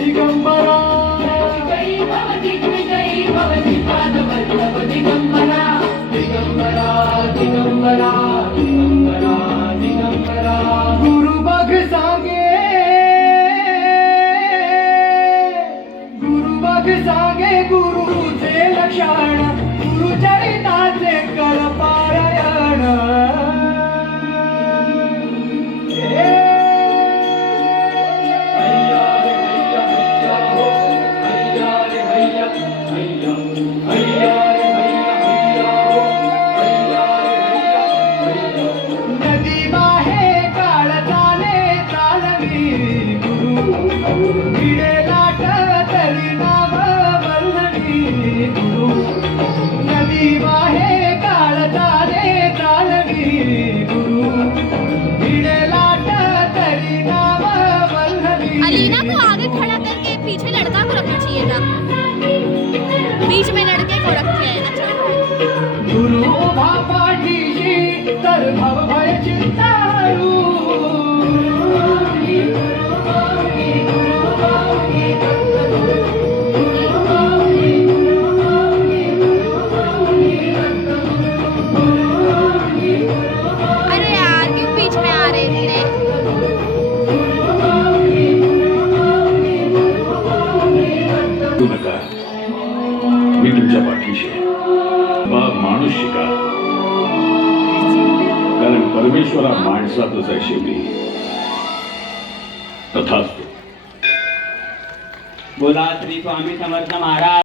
दिगंबरा दिगंबरा दिगंबरा दिगंबरा दिगंबरा गुरु बघ सांगे गुरुचे लक्षण गुरुचरिताचे कर पारायण नदी बाहे काळ चाले चालवी गुरु भिडे लाट तरी नाव वल्लवी गुरु नदी बाहे काळ चाले चालवी गुरु भिडे लाट तरी नाव वल्लवी। अलीना को आगे खड़ा करके पीछे लड़का को रखना चाहिए था, बीच में लड़के को रखे। अच्छा गुरु उभा पाठीशी तर भव भय चिंतारू अरे यार क्यों बीच में आ रहे थे? नका मी तुमच्या पाठीशी आहे. बाप माणूस शिका, कारण परमेश्वर हा माणसातच आहे शेवटी. तथास्तु. बोला श्री स्वामी समर्थ महाराज.